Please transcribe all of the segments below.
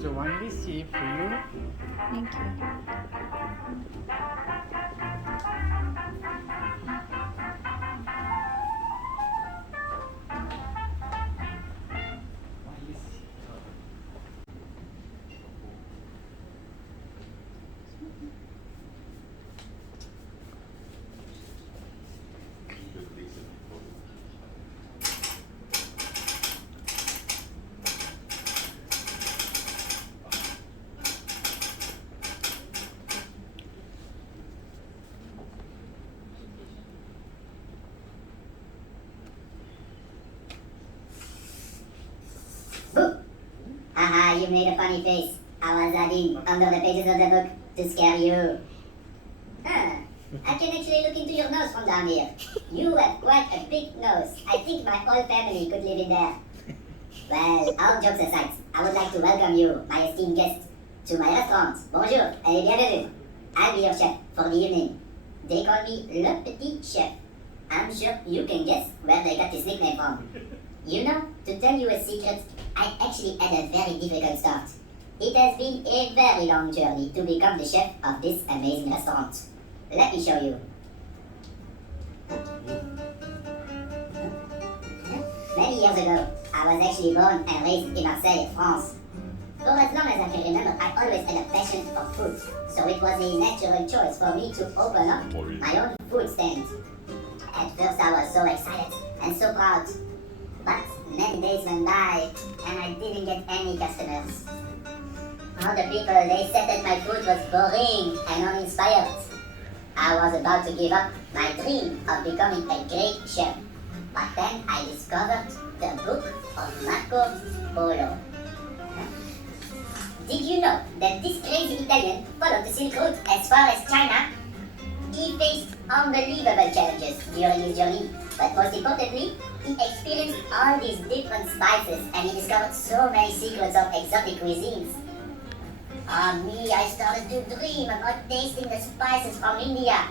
the one we see for you. Thank you. Book! Haha, you made a funny face. I was hiding under the pages of the book to scare you. Huh. I can actually look into your nose from down here. You have quite a big nose. I think my whole family could live in there. Well, all jokes aside, I would like to welcome you, my esteemed guest, to my restaurant. Bonjour et bienvenue. I'll be your chef for the evening. They call me Le Petit Chef. I'm sure you can guess where they got this nickname from. You know, to tell you a secret, I actually had a very difficult start. It has been a very long journey to become the chef of this amazing restaurant. Let me show you. Many years ago, I was actually born and raised in Marseille, France. For as long as I can remember, I always had a passion for food, so it was a natural choice for me to open up my own food stand. At first I was so excited and so proud, but many days went by and I didn't get any customers. All the people, they said that my food was boring and uninspired. I was about to give up my dream of becoming a great chef, but then I discovered the book of Marco Polo. Did you know that this crazy Italian followed the Silk Route as far as China? He faced unbelievable challenges during his journey, but most importantly, he experienced all these different spices and he discovered so many secrets of exotic cuisines. Me, I started to dream about tasting the spices from India,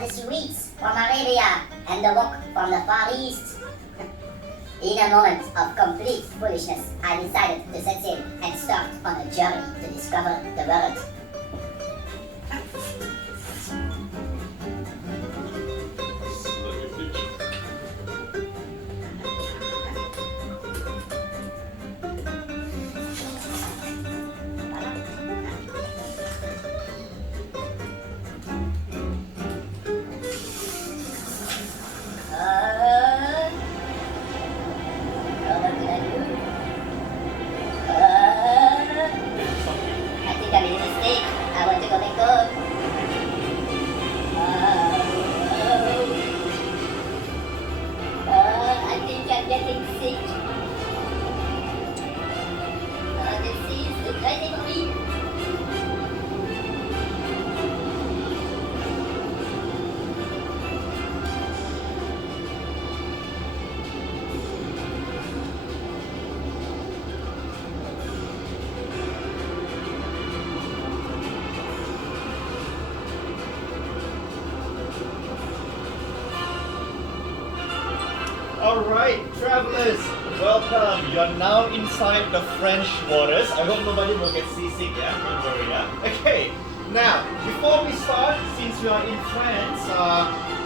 the sweets from Arabia, and the wok from the Far East. In a moment of complete foolishness, I decided to set sail and start on a journey to discover the world. I think I made a mistake. I want to go back home. I think I'm getting sick. This is too crazy for me. Alright, travelers, welcome. You're now inside the French waters. I hope nobody will get seasick, yeah? Don't worry, yeah? Okay, now, before we start, since we are in France,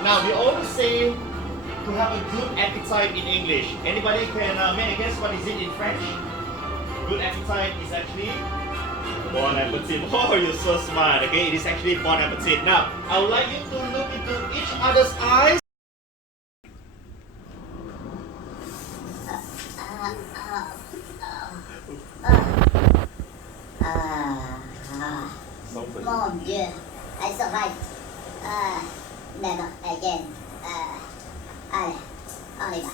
now we always say to have a good appetite in English. Anybody can make a guess what is it in French? Good appetite is actually bon appetit. Oh, you're so smart, okay? It is actually bon appetit. Now, I would like you to look into each other's eyes. Mon Dieu, I survived. Never again. Allez, on y va.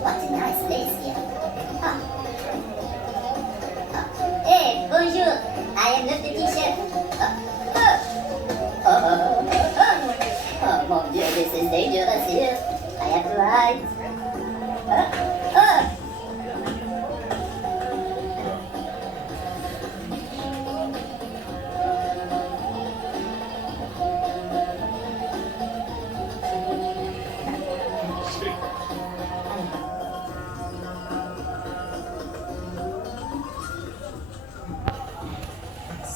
What a nice place here. Hey, bonjour. I am le petit chef. Oh, mon Dieu, this is dangerous here. I have to hide.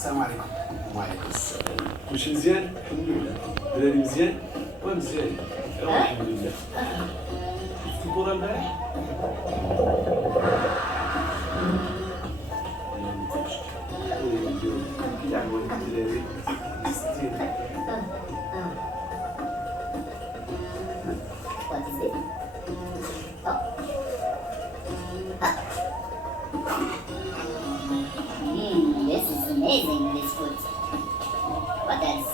السلام عليكم. وعليكم السلام. كلشي مزيان؟ الحمد لله. بلادي مزيان؟ مزيان. الحمد لله. شفتي الكورة البارح؟ كيلعبوا الدراري 60. What is it? Oh. This is amazing, this food. What else?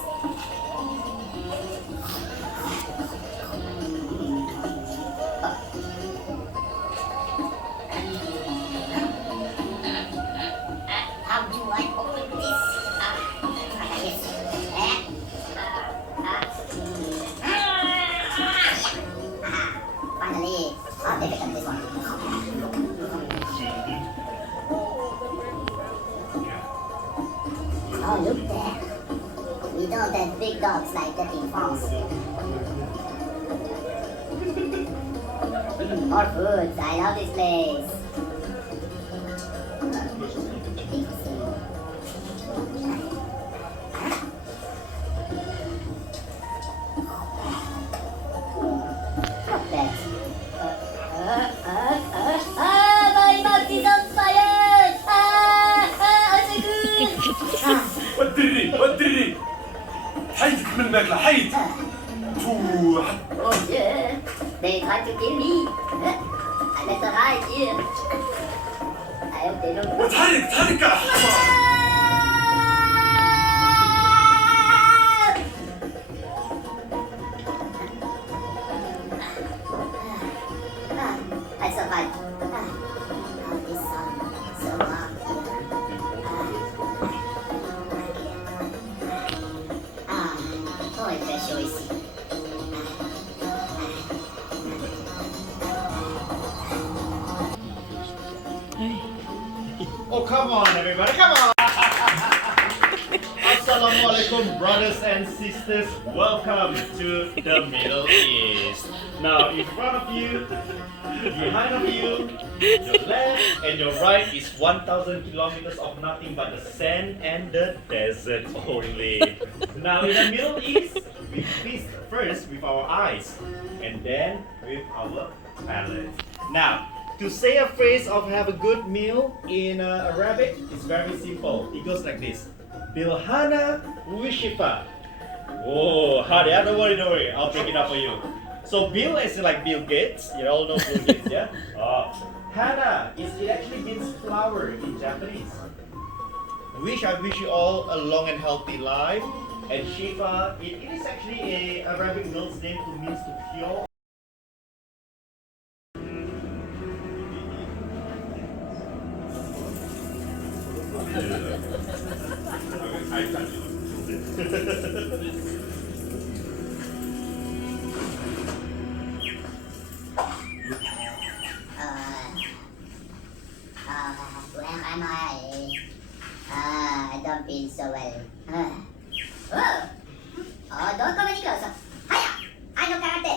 How do I open this? Yes. Finally. Difficult this one. Oh, look there. We don't have big dogs like that in France. More food. I love this place. What's that? My mouth is on fire! والدري حيدك من الماكلة حيد. Oh Dieu! They try to kill me! I left a right here. I hope they don't... تحرك تحرك يا حمار. I survived. Oh, this sun, so warm here. Oh, il fait chaud ici. Oh, come on, everybody, come on! Assalamu alaikum, brothers and sisters. Welcome to the Middle East. Now, in front of you, behind of you, your left and your right is 1,000 kilometers of nothing but the sand and the desert only. Now, in the Middle East, we feast first with our eyes and then with our palate. Now, to say a phrase of have a good meal in Arabic is very simple. It goes like this. Bilhana Wishifa. Whoa, honey, I don't worry, don't worry. I'll break it up for you. So Bill is like Bill Gates. You all know Bill Gates, yeah? Hana it actually means flower in Japanese. I wish you all a long and healthy life. And Shifa, it is actually a Arabic girl's name who means to cure. Where am I? I don't feel so well. Don't come any closer. Hiya! I know karate.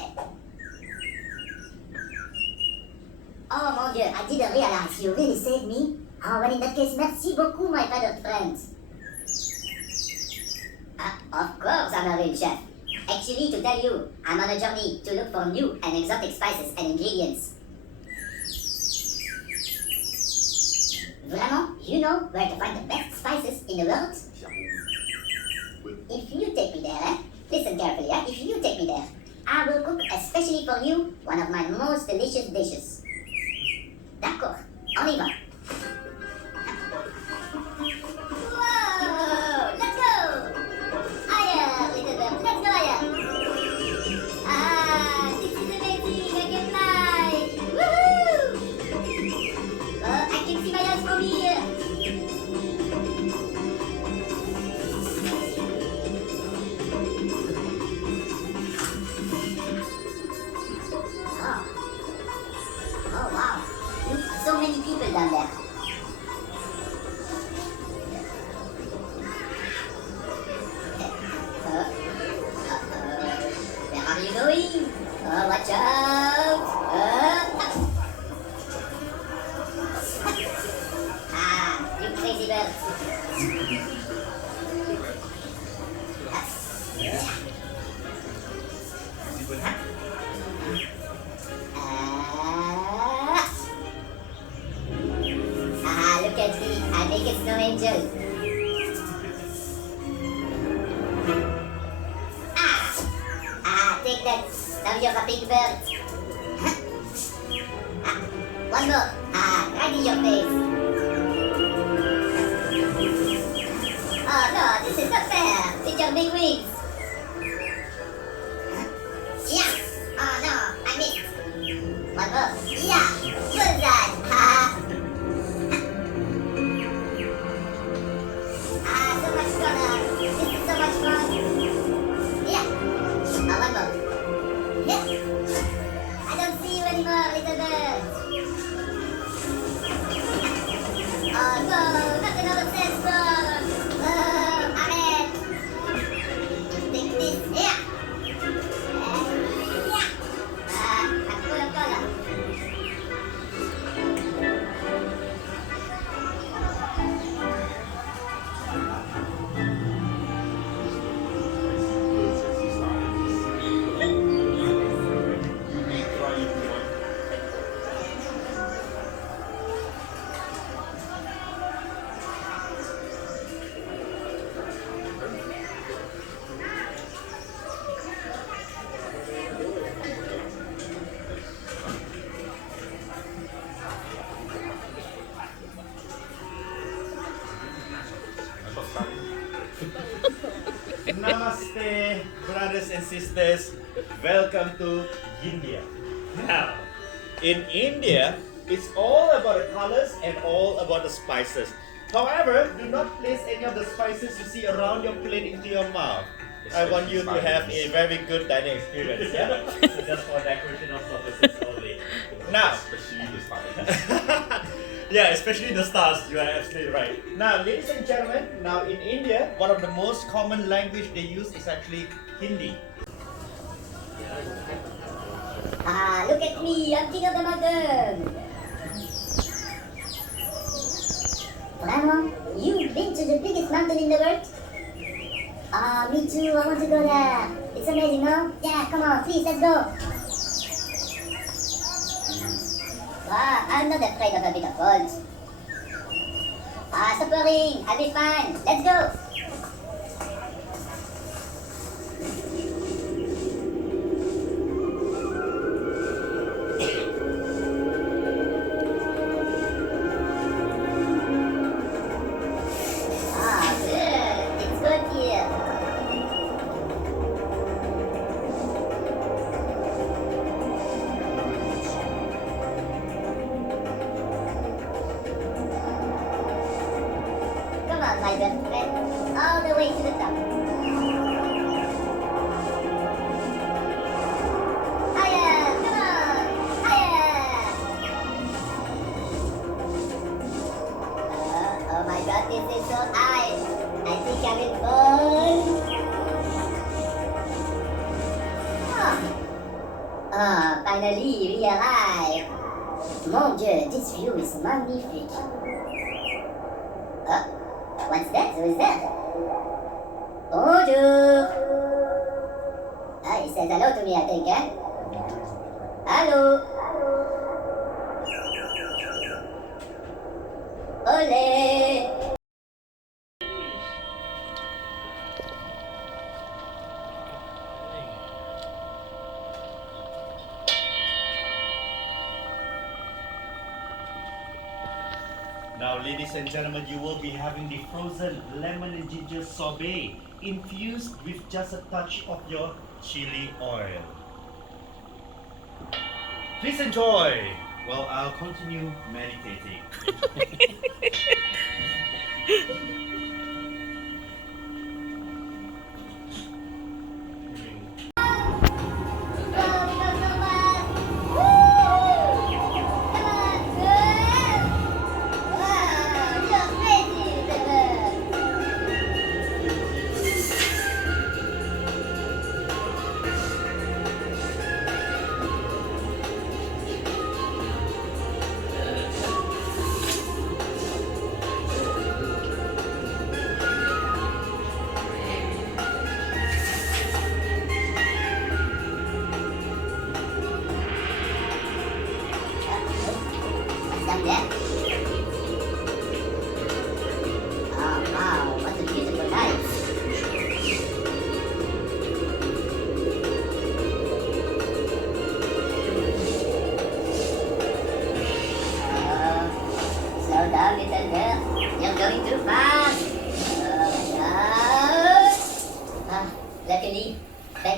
Oh mon Dieu, I didn't realize you really saved me. Oh, well in that case, merci beaucoup, my feathered friends. Of course I'm a real chef. Actually, to tell you, I'm on a journey to look for new and exotic spices and ingredients. Vraiment, you know where to find the best spices in the world? If you take me there, listen carefully, if you take me there, I will cook especially for you one of my most delicious dishes. D'accord, on y va. Whoa, let's go! Higher, little bird, let's go higher. This is amazing, I can fly. Woohoo! I can see my house from here. Oh wow, look, so many people down there. Where are you going? Oh, watch out! You crazy bird. you're a big bird. Huh? Ah, one more. Right in your face. Oh no, this is not fair. With your big wings. Huh? Yeah. Oh no, I missed. One more. Yeah. Bullseye. So much color. This is so much fun. Yeah. One more. Yeah. I don't see you anymore, little bird. Oh no, not another sandstorm. Oh, arrête. Take this. Yeah. Yeah. Aku yang kalah. Namaste, brothers and sisters. Welcome to India. Now, in India, it's all about the colors and all about the spices. However, do not place any of the spices you see around your plate into your mouth. I want you to have a very good dining experience. Yeah? So just for decorational purposes only. Now, yeah, especially the stars. You are absolutely right. Now, ladies and gentlemen, now in India, one of the most common language they use is actually Hindi. Look at me, I'm king of the mountain. Vraiment? You've been to the biggest mountain in the world? Me too, I want to go there. It's amazing, no? Yeah, come on, please, let's go. I'm not afraid of a bit of cold. Stop worrying, I'll be fine. Let's go. Good. It's good here. Come on, my best friend. All the way to the top. Higher! Come on! Higher! Oh my god, this is so high. I think I will fall. Finally we arrive. Mon Dieu, this view is magnifique. What's that? Who is that? Bonjour. He says hello to me, I think, eh? Hello. Ole. Now, ladies and gentlemen, you will be having the frozen lemon and ginger sorbet infused with just a touch of your chili oil. Please enjoy while I'll continue meditating.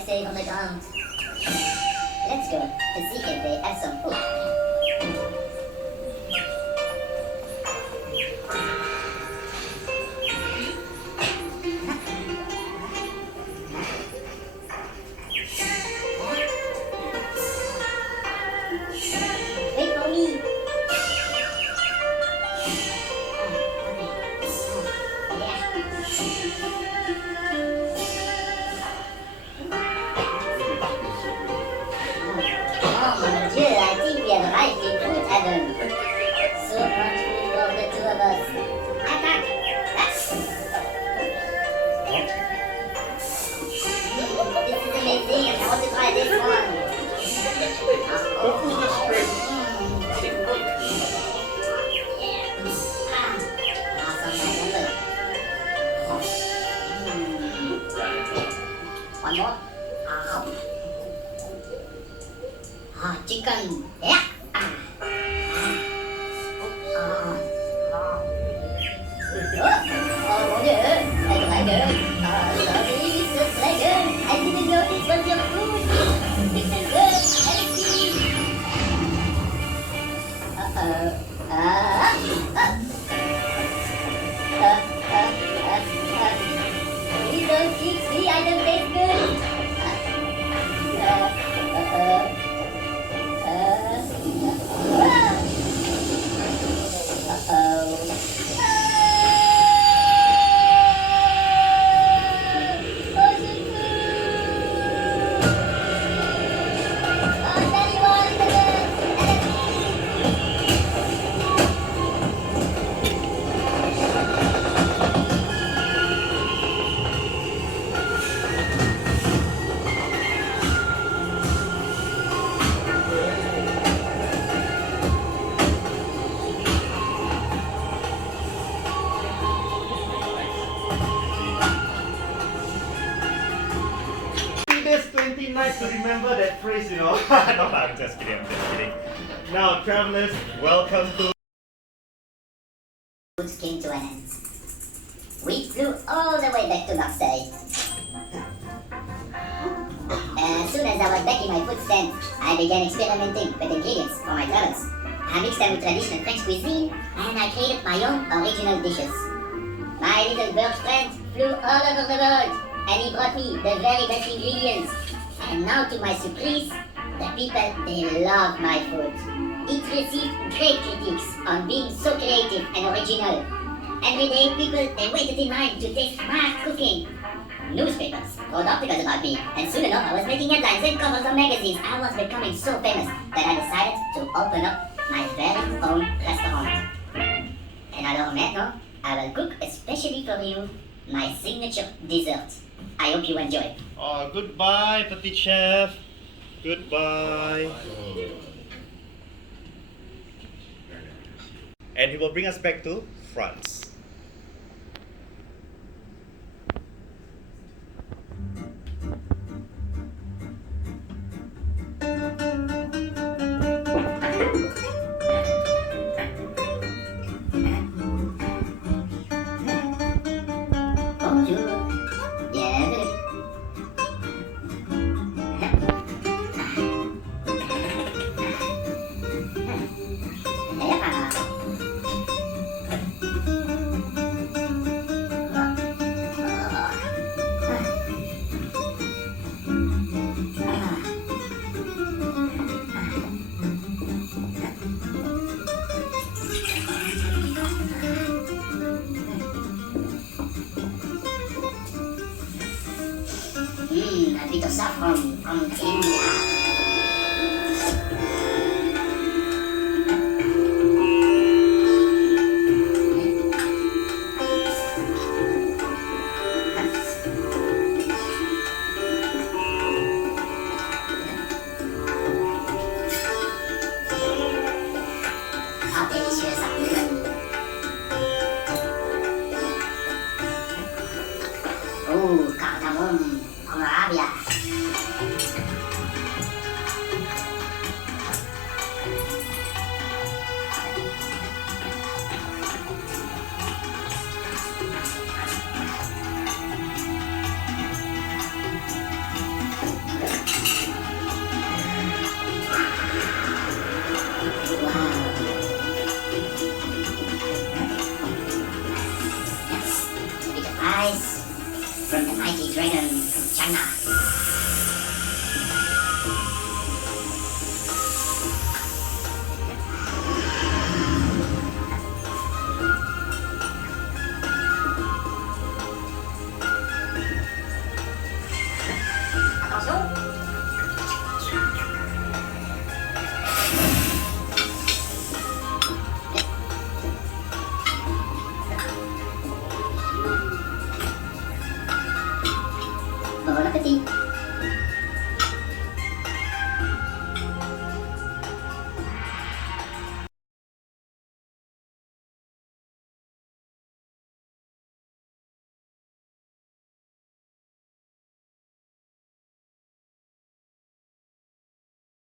life safe on the ground. Let's go to see if they have some food. Wait for me. Oh mon Dieu, I think we have arrived in food heaven. So much food for the two of us. Attack! This is amazing. I want to try this one. One more. Chicken. Yeah. Oh mon Dieu, a dragon. Sorry, Mr. Dragon. I didn't know this was your food. Mr. Bird, Alexi. Please don't fix me, I don't taste good. This 20 nights to remember that phrase, you know. No, I'm just kidding, I'm just kidding. Now, travelers, welcome to... Foods came to an end. We flew all the way back to Marseille. As soon as I was back in my food stand, I began experimenting with ingredients for my travels. I mixed them with traditional French cuisine, and I created my own original dishes. My little bird friend flew all over the world, and he brought me the very best ingredients. And now, to my surprise, the people, they love my food. It received great critiques on being so creative and original. Every day, people, they waited in line to taste my cooking. Newspapers wrote articles about me, and soon enough, I was making headlines and covers of magazines. I was becoming so famous that I decided to open up my very own restaurant. And alors maintenant, I will cook especially for you my signature dessert. I hope you enjoy. Oh, goodbye, Petit Chef. Goodbye. And he will bring us back to France. Bonjour. Bienvenue. A bit of saffron from India. How delicious. Oh, cardamom from Arabia. eyes from the mighty dragon from China.